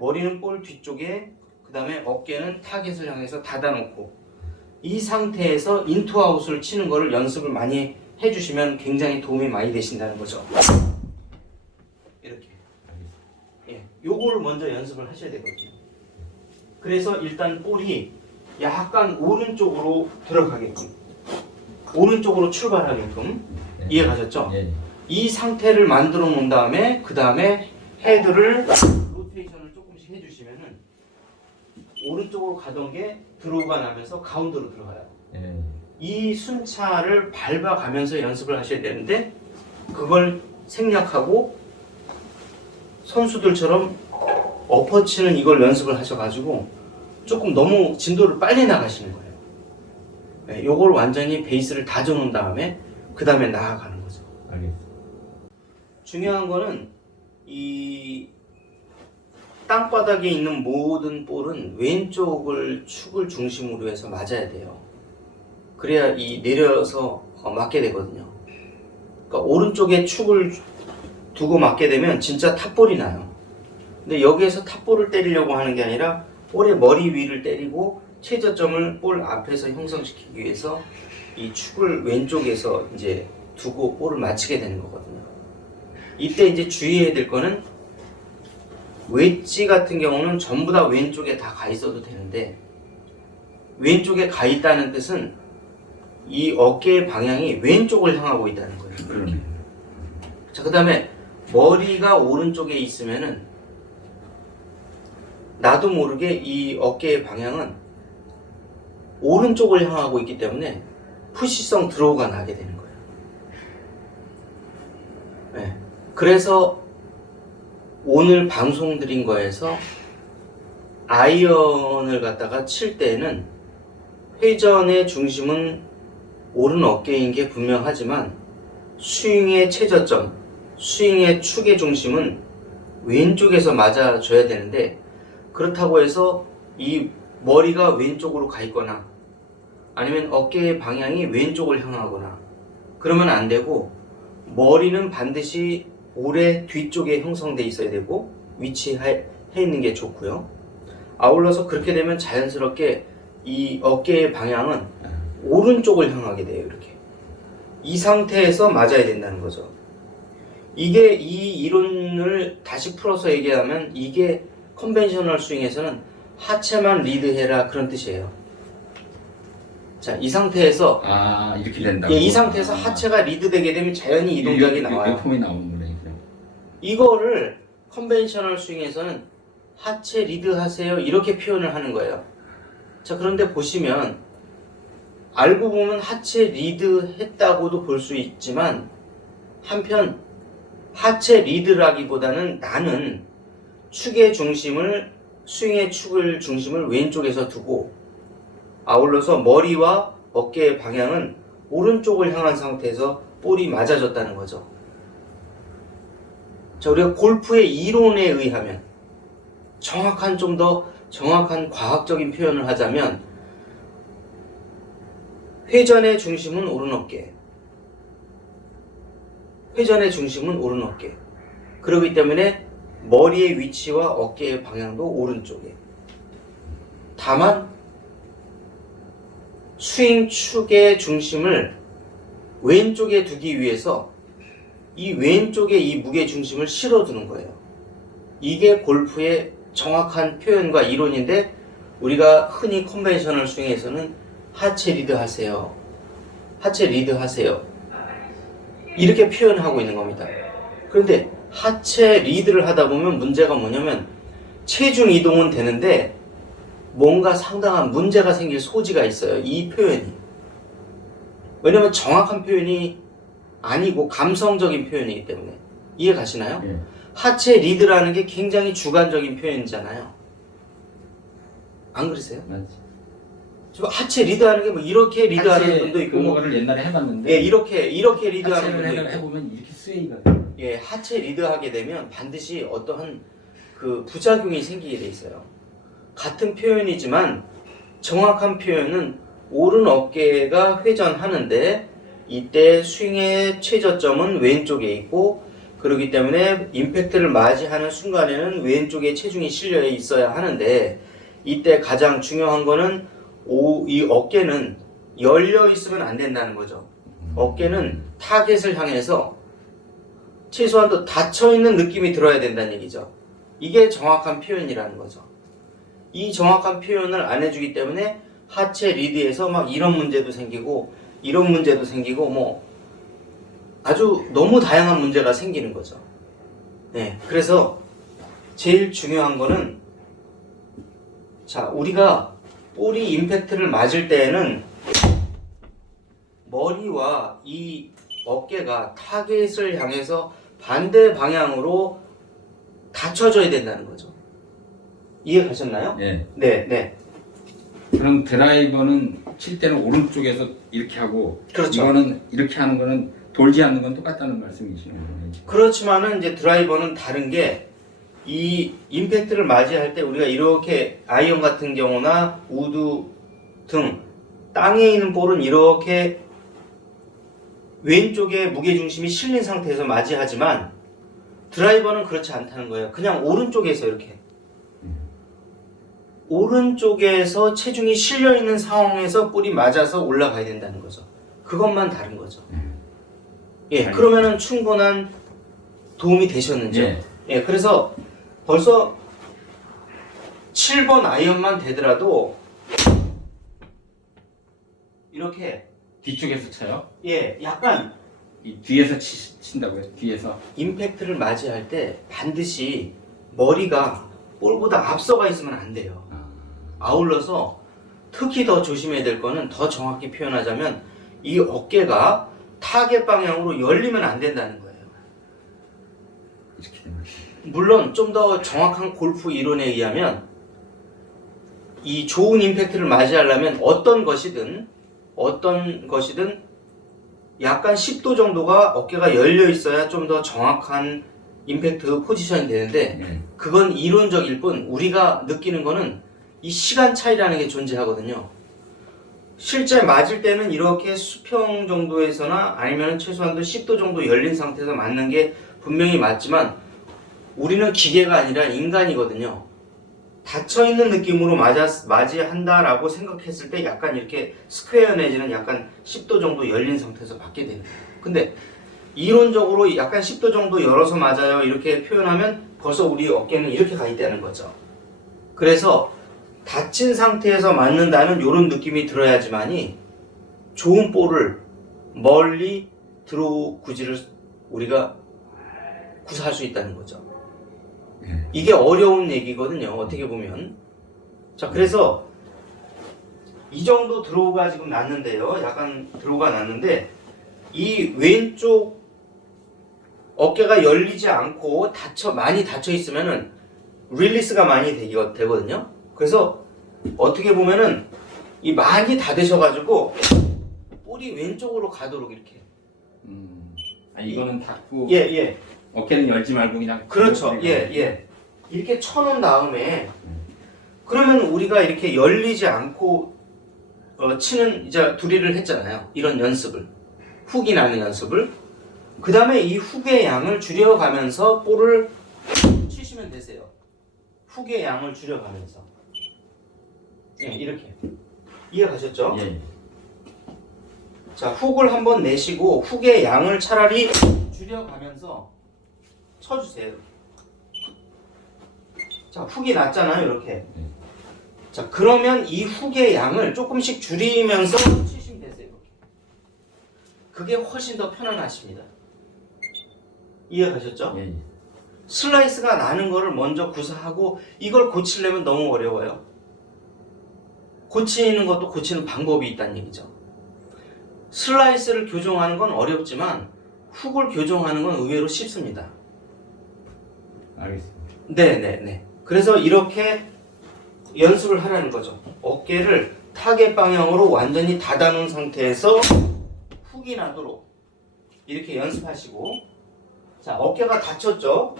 머리는 볼 뒤쪽에, 그 다음에 어깨는 타겟을 향해서 닫아놓고, 이 상태에서 인투아웃을 치는 거를 연습을 많이 해주시면 굉장히 도움이 많이 되신다는 거죠. 이렇게. 예, 요거를 먼저 연습을 하셔야 되거든요. 그래서 일단 볼이 약간 오른쪽으로 들어가게끔, 오른쪽으로 출발하게끔. 네. 이해가셨죠? 네. 이 상태를 만들어 놓은 다음에 그 다음에 헤드를 로테이션을 조금씩 해주시면은 오른쪽으로 가던 게 드로우가 나면서 가운데로 들어가요. 네. 이 순차를 밟아가면서 연습을 하셔야 되는데, 그걸 생략하고 선수들처럼 엎어치는 이걸 연습을 하셔가지고 조금 너무 진도를 빨리 나가시는 거예요. 네, 요걸 완전히 베이스를 다져놓은 다음에 그 다음에 나아가는 거죠. 알겠습니다. 중요한 거는 이 땅바닥에 있는 모든 볼은 왼쪽을 축을 중심으로 해서 맞아야 돼요. 그래야 이 내려서 맞게 되거든요. 그러니까 오른쪽에 축을 두고 맞게 되면 진짜 탑볼이 나요. 근데 여기에서 탑볼을 때리려고 하는 게 아니라 볼의 머리 위를 때리고 최저점을 볼 앞에서 형성시키기 위해서 이 축을 왼쪽에서 이제 두고 볼을 맞추게 되는 거거든요. 이때 이제 주의해야 될 거는, 웨지 같은 경우는 전부 다 왼쪽에 다 가 있어도 되는데, 왼쪽에 가 있다는 뜻은 이 어깨의 방향이 왼쪽을 향하고 있다는 거예요. 이렇게. 자, 그 다음에 머리가 오른쪽에 있으면은 나도 모르게 이 어깨의 방향은 오른쪽을 향하고 있기 때문에 푸시성 드로우가 나게 되는 거예요. 네. 그래서 오늘 방송 드린 거에서 아이언을 갖다가 칠 때는 회전의 중심은 오른 어깨인 게 분명하지만 스윙의 최저점, 스윙의 축의 중심은 왼쪽에서 맞아줘야 되는데, 그렇다고 해서 이 머리가 왼쪽으로 가 있거나 아니면 어깨의 방향이 왼쪽을 향하거나 그러면 안 되고, 머리는 반드시 볼의 뒤쪽에 형성돼 있어야 되고 위치해 있는 게 좋고요. 아울러서 그렇게 되면 자연스럽게 이 어깨의 방향은 오른쪽을 향하게 돼요. 이렇게. 이 상태에서 맞아야 된다는 거죠. 이게, 이 이론을 다시 풀어서 얘기하면 이게 컨벤셔널 스윙에서는 하체만 리드해라, 그런 뜻이에요. 자, 이 상태에서 이렇게 된다고. 이 상태에서 하체가 리드되게 되면 자연히 이 동작이 나와요. 폼이 나오는 거네. 이거를 컨벤셔널 스윙에서는 하체 리드하세요, 이렇게 표현을 하는 거예요. 자, 그런데 보시면 알고 보면 하체 리드했다고도 볼 수 있지만, 한편 하체 리드라기보다는 나는 축의 중심을, 스윙의 축을 중심을 왼쪽에서 두고, 아울러서 머리와 어깨의 방향은 오른쪽을 향한 상태에서 볼이 맞아졌다는 거죠. 자, 우리가 골프의 이론에 의하면, 좀 더 정확한 과학적인 표현을 하자면, 회전의 중심은 오른 어깨, 회전의 중심은 오른 어깨. 그렇기 때문에 머리의 위치와 어깨의 방향도 오른쪽에. 다만 스윙 축의 중심을 왼쪽에 두기 위해서 이 왼쪽에 이 무게 중심을 실어두는 거예요. 이게 골프의 정확한 표현과 이론인데, 우리가 흔히 컨벤셔널 스윙에서는 하체 리드 하세요, 하체 리드 하세요, 이렇게 표현하고 있는 겁니다. 그런데 하체 리드를 하다 보면 문제가 뭐냐면, 체중 이동은 되는데 뭔가 상당한 문제가 생길 소지가 있어요, 이 표현이. 왜냐면 정확한 표현이 아니고 감성적인 표현이기 때문에. 이해 가시나요? 예. 하체 리드라는 게 굉장히 주관적인 표현이잖아요. 안 그러세요? 맞지. 하체 리드하는 게 뭐 이렇게 리드하는 분도 있고, 그거를 옛날에 해봤는데. 예, 이렇게 리드하는 분도 하체를 있고. 해보면 이렇게 스웨이가 돼요. 예, 하체 리드하게 되면 반드시 어떠한 그 부작용이 생기게 돼 있어요. 같은 표현이지만 정확한 표현은 오른 어깨가 회전하는데, 이때 스윙의 최저점은 왼쪽에 있고 그렇기 때문에 임팩트를 맞이하는 순간에는 왼쪽에 체중이 실려 있어야 하는데 이때 가장 중요한 거는 이 어깨는 열려 있으면 안 된다는 거죠. 어깨는 타겟을 향해서 최소한 또 닫혀 있는 느낌이 들어야 된다는 얘기죠. 이게 정확한 표현이라는 거죠. 이 정확한 표현을 안 해주기 때문에 하체 리드에서 막 이런 문제도 생기고 이런 문제도 생기고 뭐 아주 너무 다양한 문제가 생기는 거죠. 네, 그래서 제일 중요한 거는 자, 우리가 볼이 임팩트를 맞을 때에는 머리와 이 어깨가 타겟을 향해서 반대 방향으로 닫혀져야 된다는 거죠. 이해 가셨나요? 예. 네, 네. 그럼 드라이버는 칠 때는 오른쪽에서 이렇게 하고 그렇죠. 이거는 이렇게 하는 거는 돌지 않는 건 똑같다는 말씀이시는 거예요. 그렇지만은 이제 드라이버는 다른 게 이 임팩트를 맞이할 때 우리가 이렇게 아이언 같은 경우나 우드 등 땅에 있는 볼은 이렇게 왼쪽에 무게중심이 실린 상태에서 맞이하지만 드라이버는 그렇지 않다는 거예요. 그냥 오른쪽에서 이렇게 오른쪽에서 체중이 실려 있는 상황에서 볼이 맞아서 올라가야 된다는 거죠. 그것만 다른 거죠. 예, 그러면은 충분한 도움이 되셨는지. 예, 그래서 벌써 7번 아이언만 되더라도 이렇게 뒤쪽에서 쳐요? 예, 약간 이 뒤에서 친다고요? 뒤에서? 임팩트를 맞이할 때 반드시 머리가 볼보다 앞서가 있으면 안 돼요. 아울러서 특히 더 조심해야 될 거는 더 정확히 표현하자면 이 어깨가 타겟 방향으로 열리면 안 된다는 거예요. 이렇게 되면 물론 좀 더 정확한 골프 이론에 의하면 이 좋은 임팩트를 맞이하려면 어떤 것이든 약간 10도 정도가 어깨가 열려 있어야 좀 더 정확한 임팩트 포지션이 되는데 그건 이론적일 뿐 우리가 느끼는 거는 이 시간 차이라는 게 존재하거든요. 실제 맞을 때는 이렇게 수평 정도에서나 아니면 최소한도 10도 정도 열린 상태에서 맞는 게 분명히 맞지만 우리는 기계가 아니라 인간이거든요. 닫혀있는 느낌으로 맞이한다라고 생각했을 때 약간 이렇게 스퀘어 내지는 약간 10도 정도 열린 상태에서 맞게 되는 거예요. 근데 이론적으로 약간 10도 정도 열어서 맞아요 이렇게 표현하면 벌써 우리 어깨는 이렇게 가 있다는 거죠. 그래서 닫힌 상태에서 맞는다는 이런 느낌이 들어야지만이 좋은 볼을 멀리 들어오기를 우리가 구사할 수 있다는 거죠. 이게 어려운 얘기거든요. 어떻게 보면. 자, 그래서 이 정도 드로우가 지금 났는데요. 약간 드로우가 났는데 이 왼쪽 어깨가 열리지 않고 많이 닫혀 있으면은 릴리스가 많이 되거든요. 그래서 어떻게 보면은 이 많이 닫으셔가지고 볼이 왼쪽으로 가도록 이렇게. 이거는 닫고 예. 어깨는 열지 말고 그냥 그렇죠. 예. 이렇게 쳐놓은 다음에 그러면 우리가 이렇게 열리지 않고 치는 이제 두리를 했잖아요. 이런 연습을. 훅이 나는 연습을. 그 다음에 이 훅의 양을 줄여가면서 볼을 치시면 되세요. 훅의 양을 줄여가면서. 예, 이렇게. 이해가셨죠? 예. 자, 훅을 한번 내시고 훅의 양을 차라리 줄여가면서 쳐주세요. 자, 훅이 났잖아요, 이렇게. 자, 그러면 이 훅의 양을 조금씩 줄이면서 치시면 되세요. 이렇게. 그게 훨씬 더 편안하십니다. 이해가셨죠? 예. 슬라이스가 나는 거를 먼저 구사하고 이걸 고치려면 너무 어려워요. 고치는 것도 고치는 방법이 있다는 얘기죠. 슬라이스를 교정하는 건 어렵지만 훅을 교정하는 건 의외로 쉽습니다. 알겠습니다. 네. 그래서 이렇게 연습을 하라는 거죠. 어깨를 타겟 방향으로 완전히 닫아놓은 상태에서 훅이 나도록 이렇게 연습하시고, 자, 어깨가 닫혔죠?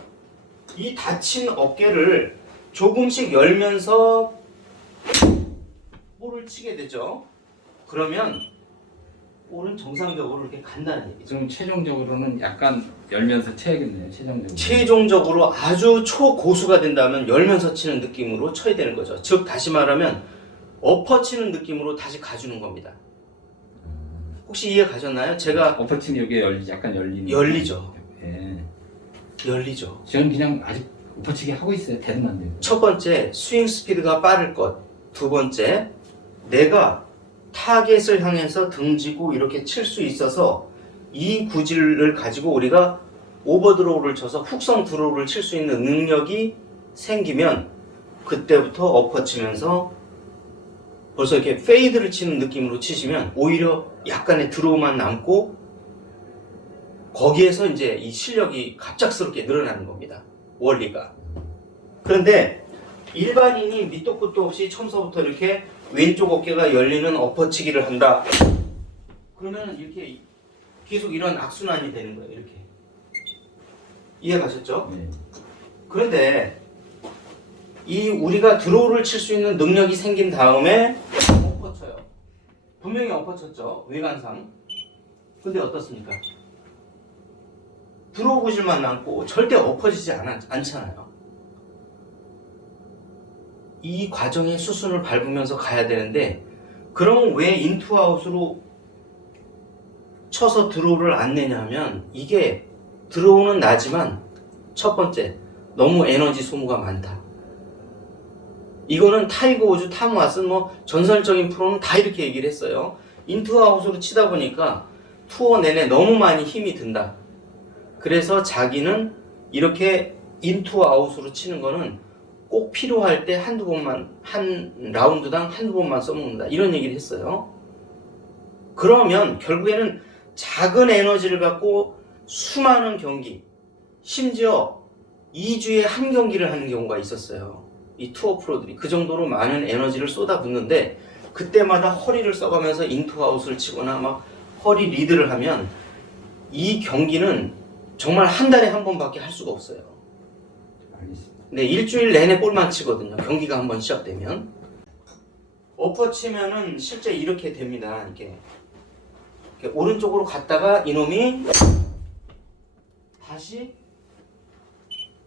이 닫힌 어깨를 조금씩 열면서 볼을 치게 되죠. 그러면 볼은 정상적으로 이렇게 간다는 얘기죠. 좀 최종적으로는 약간 열면서 쳐야겠네요. 최종적으로. 최종적으로 아주 초고수가 된다면 열면서 치는 느낌으로 쳐야 되는 거죠. 즉 다시 말하면 엎어치는 느낌으로 다시 가주는 겁니다. 혹시 이해 가셨나요? 제가 엎어치는 여기 약간 열리는. 열리죠. 예. 열리죠. 저는 그냥 아직 엎어치기 하고 있어요. 되는 안 돼요. 첫 번째, 스윙 스피드가 빠를 것. 두 번째, 내가 타겟을 향해서 등지고 이렇게 칠 수 있어서 이 구질을 가지고 우리가 오버드로우를 쳐서 훅성 드로우를 칠 수 있는 능력이 생기면 그때부터 엎어치면서 벌써 이렇게 페이드를 치는 느낌으로 치시면 오히려 약간의 드로우만 남고 거기에서 이제 이 실력이 갑작스럽게 늘어나는 겁니다. 원리가. 그런데 일반인이 밑도 끝도 없이 처음서부터 이렇게 왼쪽 어깨가 열리는 엎어치기를 한다. 그러면 이렇게 계속 이런 악순환이 되는 거예요. 이렇게. 이해 가셨죠? 네. 그런데 이 우리가 드로우를 칠 수 있는 능력이 생긴 다음에 엎어쳐요. 분명히 엎어쳤죠. 외관상. 근데 어떻습니까? 드로우 구질만 남고 절대 엎어지지 않잖아요. 이 과정의 수순을 밟으면서 가야 되는데 그럼 왜 인투아웃으로 쳐서 드로우를 안 내냐면 이게 드로우는 나지만 첫 번째 너무 에너지 소모가 많다. 이거는 타이거 우즈, 탐 왓슨 뭐 전설적인 프로는 다 이렇게 얘기를 했어요. 인투아웃으로 치다 보니까 투어 내내 너무 많이 힘이 든다. 그래서 자기는 이렇게 인투아웃으로 치는 거는 꼭 필요할 때 한두 번만, 한 라운드당 한두 번만 써먹는다. 이런 얘기를 했어요. 그러면 결국에는 작은 에너지를 갖고 수많은 경기, 심지어 2주에 한 경기를 하는 경우가 있었어요. 이 투어 프로들이 그 정도로 많은 에너지를 쏟아붓는데 그때마다 허리를 써가면서 인투아웃을 치거나 막 허리 리드를 하면 이 경기는 정말 한 달에 한 번밖에 할 수가 없어요. 알겠습니다. 네, 일주일 내내 볼만 치거든요. 경기가 한번 시작되면. 엎어치면은 실제 이렇게 됩니다. 이렇게 오른쪽으로 갔다가 이놈이 다시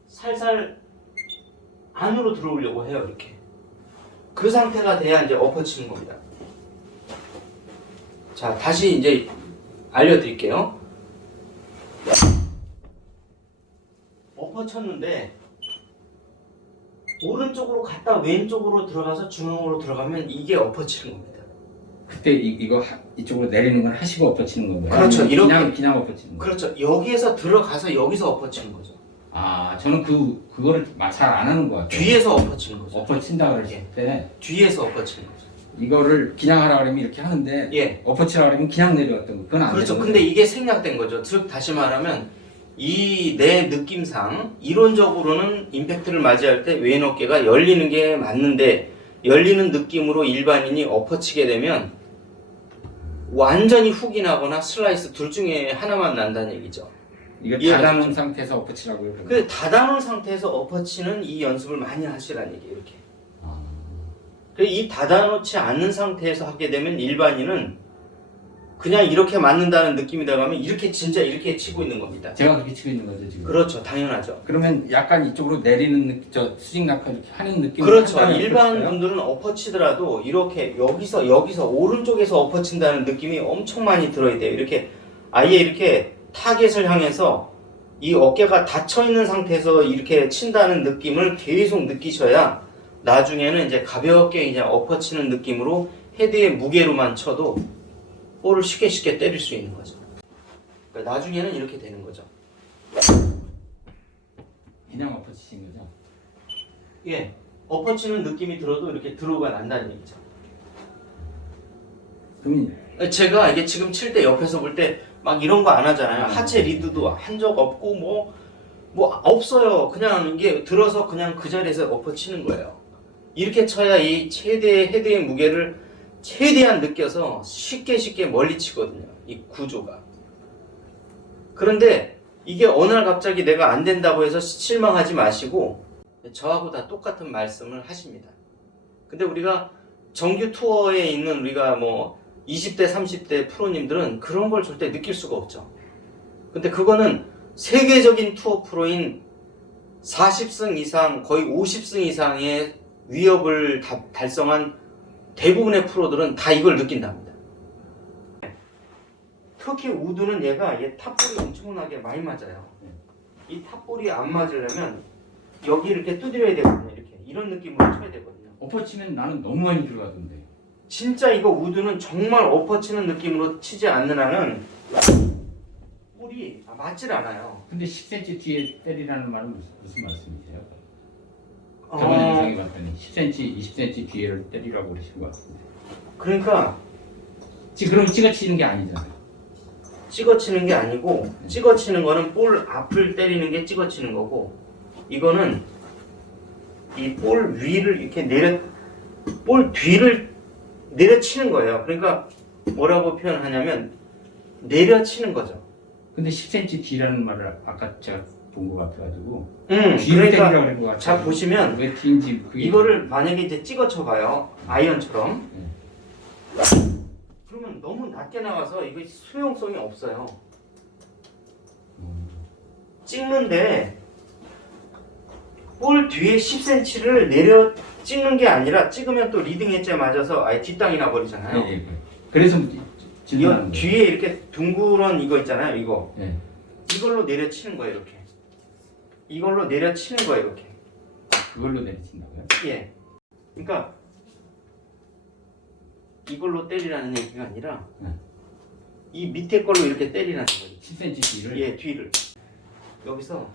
살살 안으로 들어오려고 해요. 이렇게. 그 상태가 돼야 이제 엎어치는 겁니다. 자, 다시 이제 알려드릴게요. 엎어쳤는데 오른쪽으로 갔다 왼쪽으로 들어가서 중앙으로 들어가면 이게 엎어치는 겁니다. 그때 이거 이쪽으로 내리는 건 하시고 엎어치는 건가요? 그렇죠. 아니면 이렇게. 그냥 엎어치는 거예요? 그렇죠. 여기에서 들어가서 여기서 엎어치는 거죠. 아, 저는 그거를 잘 안 하는 것 같아요. 뒤에서 엎어치는 거죠. 엎어친다 그랬을 때 뒤에서 엎어치는 거죠. 이거를 그냥 하라 그러면 이렇게 하는데 예. 엎어치라 그러면 그냥 내려왔던 거. 그건 안 그렇죠. 되는 근데 거예요. 이게 생략된 거죠. 즉 다시 말하면 이 내 느낌상 이론적으로는 임팩트를 맞이할 때 왼 어깨가 열리는 게 맞는데 열리는 느낌으로 일반인이 엎어치게 되면 완전히 훅이 나거나 슬라이스 둘 중에 하나만 난다는 얘기죠. 이거 이해가 닫아놓은 됐죠? 상태에서 엎어치라고요. 그러면? 근데 닫아놓은 상태에서 엎어치는 이 연습을 많이 하시라는 얘기예요. 이렇게. 아, 그래서 이 닫아놓지 않는 상태에서 하게 되면 일반인은 그냥 이렇게 맞는다는 느낌이 들어가면 이렇게 진짜 이렇게 치고 있는 겁니다. 제가 그렇게 치고 있는 거죠 지금. 그렇죠. 당연하죠. 그러면 약간 이쪽으로 내리는 저 수직 낙하 이렇게 하는 느낌. 그렇죠. 일반 분들은 엎어치더라도 이렇게 여기서 오른쪽에서 엎어친다는 느낌이 엄청 많이 들어야 돼요. 이렇게 아예 이렇게 타겟을 향해서 이 어깨가 닫혀 있는 상태에서 이렇게 친다는 느낌을 계속 느끼셔야 나중에는 이제 가볍게 이제 엎어치는 느낌으로 헤드의 무게로만 쳐도 볼을 쉽게 때릴 수 있는 거죠. 그러니까 나중에는 이렇게 되는 거죠. 그냥 엎어치신 거죠. 예, 엎어치는 느낌이 들어도 이렇게 드로우가 난다는 얘기죠. 그러면 제가 이게 지금 칠 때 옆에서 볼 때 막 이런 거 안 하잖아요. 하체 리드도 한 적 없고 뭐 없어요. 그냥 이게 들어서 그냥 그 자리에서 엎어치는 거예요. 이렇게 쳐야 이 최대의 헤드의 무게를 최대한 느껴서 쉽게 멀리 치거든요. 이 구조가. 그런데 이게 어느 날 갑자기 내가 안 된다고 해서 실망하지 마시고 저하고 다 똑같은 말씀을 하십니다. 근데 우리가 정규 투어에 있는 우리가 뭐 20대, 30대 프로님들은 그런 걸 절대 느낄 수가 없죠. 근데 그거는 세계적인 투어 프로인 40승 이상, 거의 50승 이상의 위협을 달성한 대부분의 프로들은 다 이걸 느낀답니다. 특히 우드는 얘 탑볼이 엄청나게 많이 맞아요. 이 탑볼이 안 맞으려면 여기 이렇게 두드려야 되거든요. 이런 느낌으로 쳐야 되거든요. 엎어치면 나는 너무 많이 들어가던데. 진짜 이거 우드는 정말 엎어치는 느낌으로 치지 않는 한은 볼이 맞질 않아요. 근데 10cm 뒤에 때리라는 말은 무슨 말씀이세요? 저번 영상에 봤더니 10cm, 20cm 뒤에를 때리라고 그러신 것 같은데. 그러니까 그럼 찍어치는 게 아니잖아요. 찍어치는 게 아니고, 찍어치는 거는 볼 앞을 때리는 게 찍어치는 거고, 이거는 이 볼 위를 이렇게 볼 뒤를 내려치는 거예요. 그러니까 뭐라고 표현하냐면 내려치는 거죠. 근데 10cm 뒤라는 말을 아까 제가 본 것 같아가지고 뒤를 그러니까 때리라고 그런 것 같아요. 자 보시면 왜 뒤인지 그게 이거를 만약에 이제 찍어쳐 봐요. 아이언처럼. 그러면 너무 낮게 나가서 이거 수용성이 없어요. 찍는데 볼 뒤에 10cm를 내려 찍는 게 아니라 찍으면 또 리딩 엣지에 맞아서 아예 뒷땅이 나버리잖아요. 예. 그래서 이 질문하는 거예요. 뒤에 이렇게 둥그런 이거 있잖아요. 이거. 예. 이걸로 내려치는 거예요. 이렇게. 이걸로 내려치는 거예요. 이렇게. 그걸로 내리친다고요? 예. 그러니까 이걸로 때리라는 얘기가 아니라 이 밑에 걸로 이렇게 때리라는 거예요. 10cm 뒤를? 예, 뒤를. 여기서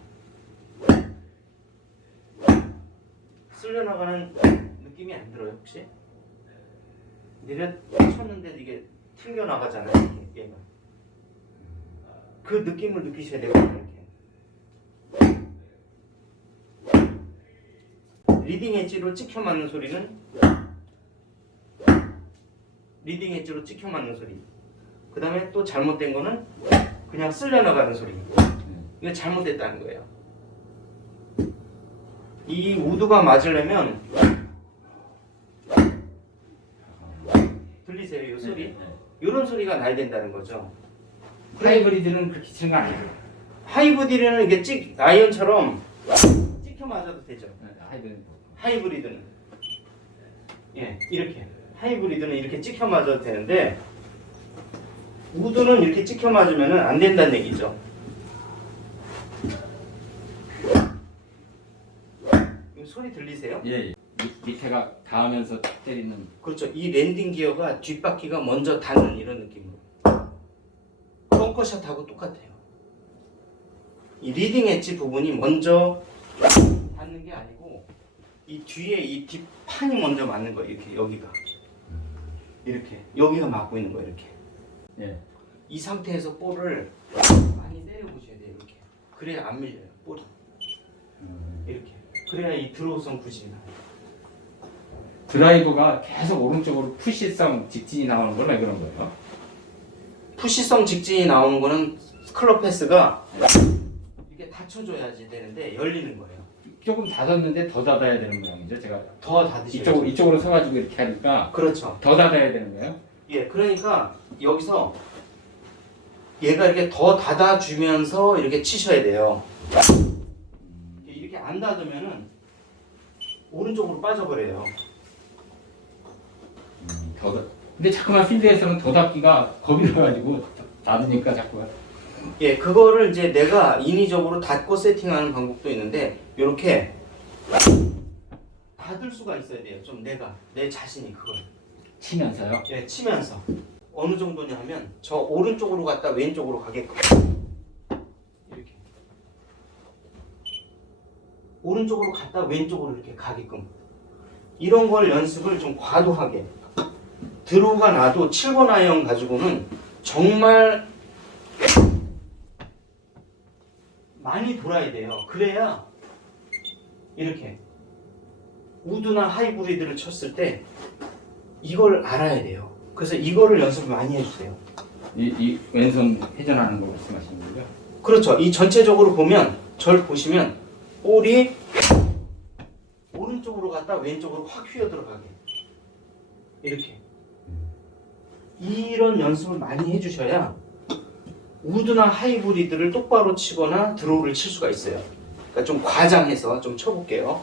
쓸려나가는 느낌이 안 들어요, 혹시? 내려쳤는데 이게 튕겨나가잖아요, 얘가. 그 느낌을 느끼셔야 되거든요, 이렇게. 리딩 엣지로 찍혀 맞는 소리는 리딩 엣지로 찍혀 맞는 소리. 그 다음에 또 잘못된 거는 그냥 쓸려나가는 소리. 이거 잘못됐다는 거예요. 이 우드가 맞으려면 들리세요? 이 소리? 이런 소리가 나야 된다는 거죠. 하이브리드는 그렇게 치는 거 아니에요? 하이브리드는 이게 아이언처럼 찍혀 맞아도 되죠. 하이브리드는 예, 이렇게 하이브리드는 이렇게 찍혀 맞아도 되는데 우드는 이렇게 찍혀 맞으면 안 된다는 얘기죠. 소리 들리세요? 예. 밑에가 닿으면서 때리는. 그렇죠. 이 랜딩 기어가 뒷바퀴가 먼저 닿는 이런 느낌으로. 벙커샷하고 똑같아요. 이 리딩 엣지 부분이 먼저 닿는 게 아니고 이 뒤에 이 뒷판이 먼저 맞는 거예요. 이렇게 여기가 이렇게 여기가 맞고 있는 거예요. 이렇게. 예. 이 상태에서 볼을 많이 때려 보셔야 돼요. 이렇게. 그래야 안 밀려요. 볼이. 이렇게. 그래야 이 드로우성 굿이 나요. 드라이버가 계속 오른쪽으로 푸시성 직진이 나오는 건 왜 그런 거예요? 푸시성 직진이 나오는 거는 클럽 패스가 이게 닫혀줘야지 되는데 열리는 거예요. 조금 닫았는데 더 닫아야 되는 모양이죠. 제가 더 닫으셔야죠. 이쪽으로 서가지고 이렇게 하니까 그렇죠. 더 닫아야 되는 거예요? 예, 그러니까 여기서 얘가 이렇게 더 닫아주면서 이렇게 치셔야 돼요. 이렇게 안 닫으면은 오른쪽으로 빠져버려요. 근데 자꾸만 필드에서는 더 닫기가 겁이 나가지고 닫으니까 자꾸만. 예, 그거를 이제 내가 인위적으로 닫고 세팅하는 방법도 있는데 이렇게 닫을 수가 있어야 돼요. 좀 내 자신이 그걸. 치면서요? 예, 치면서 어느 정도냐 하면 저 오른쪽으로 갔다 왼쪽으로 가게끔 이렇게 오른쪽으로 갔다 왼쪽으로 이렇게 가게끔 이런 걸 연습을 좀 과도하게 드로우가 나도 7번 아이언 가지고는 정말 많이 돌아야 돼요. 그래야 이렇게 우드나 하이브리드를 쳤을 때 이걸 알아야 돼요. 그래서 이거를 연습을 많이 해주세요. 이 왼손 회전하는 거 말씀하시는 거죠? 그렇죠. 이 전체적으로 보면 절 보시면 볼이 오른쪽으로 갔다 왼쪽으로 확 휘어 들어가게 이렇게 이런 연습을 많이 해주셔야 우드나 하이브리드를 똑바로 치거나 드로우를 칠 수가 있어요. 그러니까 좀 과장해서 좀 쳐볼게요.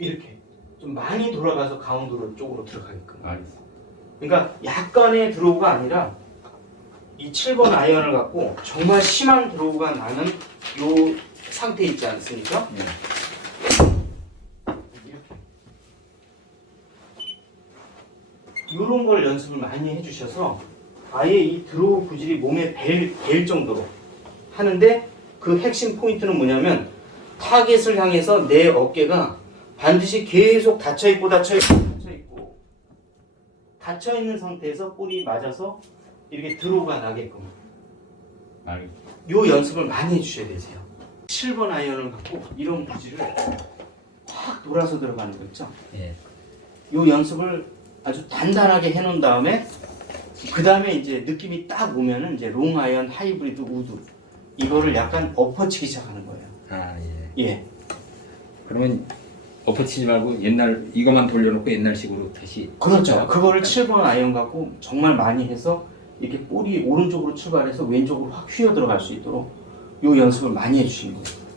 이렇게 좀 많이 돌아가서 가운데로 쪽으로 들어가게끔. 알겠습니다. 그러니까 약간의 드로우가 아니라 이 7번 아이언을 갖고 정말 심한 드로우가 나는 요 상태 있지 않습니까? 네. 이런 걸 연습을 많이 해주셔서 아예 이 드로우 구질이 몸에 벨 정도로 하는데, 그 핵심 포인트는 뭐냐면 타겟을 향해서 내 어깨가 반드시 계속 닫혀있고 닫혀있는 상태에서 볼이 맞아서 이렇게 드로우가 나게끔 알겠습니다. 요 연습을 많이 해주셔야 되세요. 7번 아이언을 갖고 이런 구질을 확 돌아서 들어가는 거 있죠? 예. 요 연습을 아주 단단하게 해놓은 다음에 그 다음에 이제 느낌이 딱 오면은 이제 롱 아이언, 하이브리드, 우드 이거를 약간 엎어치기 시작하는 거예요. 아 예. 예, 그러면 엎어치지 말고 옛날 이것만 돌려놓고 옛날식으로 다시. 그렇죠. 그거를 7번 아이언 갖고 정말 많이 해서 이렇게 볼이 오른쪽으로 출발해서 왼쪽으로 확 휘어 들어갈 수 있도록 요 연습을 많이 해주시는 거예요.